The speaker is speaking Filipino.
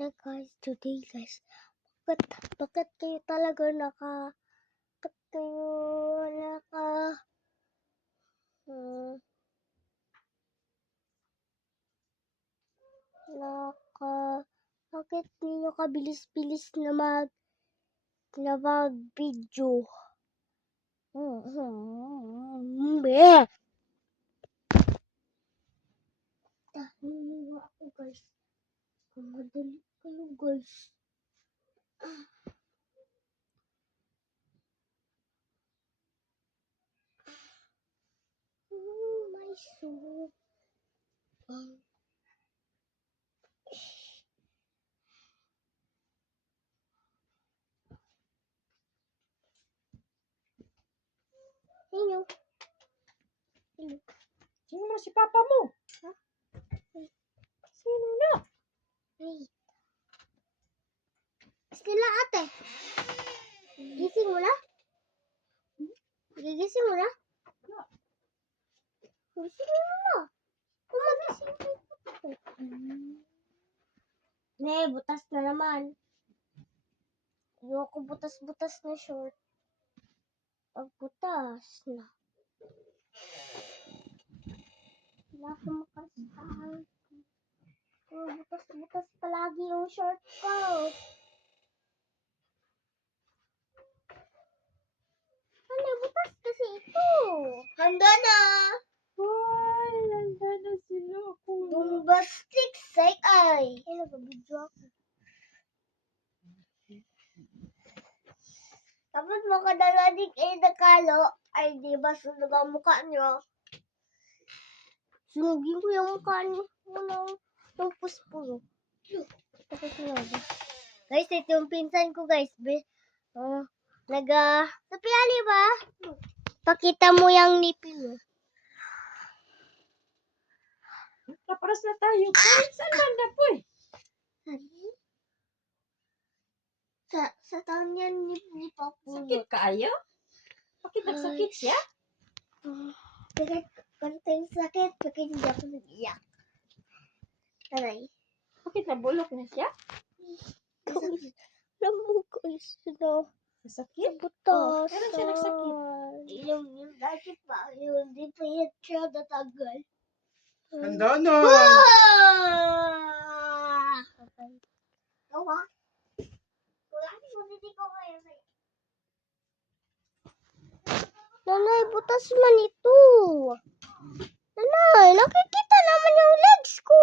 Hey guys, today guys, bakit kayo talaga bakit kayo hmm, bakit ninyo kabilis-bilis na mag-video? Be! Tahimik ako guys. Madali kayo guys. My soul. Hello. Hello. Sino na si papa mo? Ha? Sino na? Hey. Stella ate. Gising mo na? Gigising mo na? Gising mo na. Kumagising ka. Ne, butas na naman. Ayoko butas-butas na short. Pag butas na. Wala akong makasahan. Butas-butas palagi yung short ko. Ano, butas kasi ito. Handa na. Ay, handa na sila ako. Bombastic say ay. Ay, nag-video ako. Tapos makadaladig kayo na kalo. Ay, di ba sunog ang mukha nyo? Sunugin ko yung mukha nyo. Ng puspuro. Tapos sunog. Guys, ito yung pinsan ko guys. Napiali ba? Pakita mo yung nipil mo. Tapos na tayo. Saan banda po eh? Sa taon yan ni Papu. Sakit kaayo? Bakit nagsakit siya? Bakit yung sakit? Bakit hindi ako nag-iyak? Aray. Bakit nabulok na siya? Alam mo guys, Masakit? butas. Kailan siya nagsakit? Yung dati pa, yung di pa yan siya natagal. Handa na! Gawa? Nanay, butas man ito. Nanay, nakikita naman yung legs ko.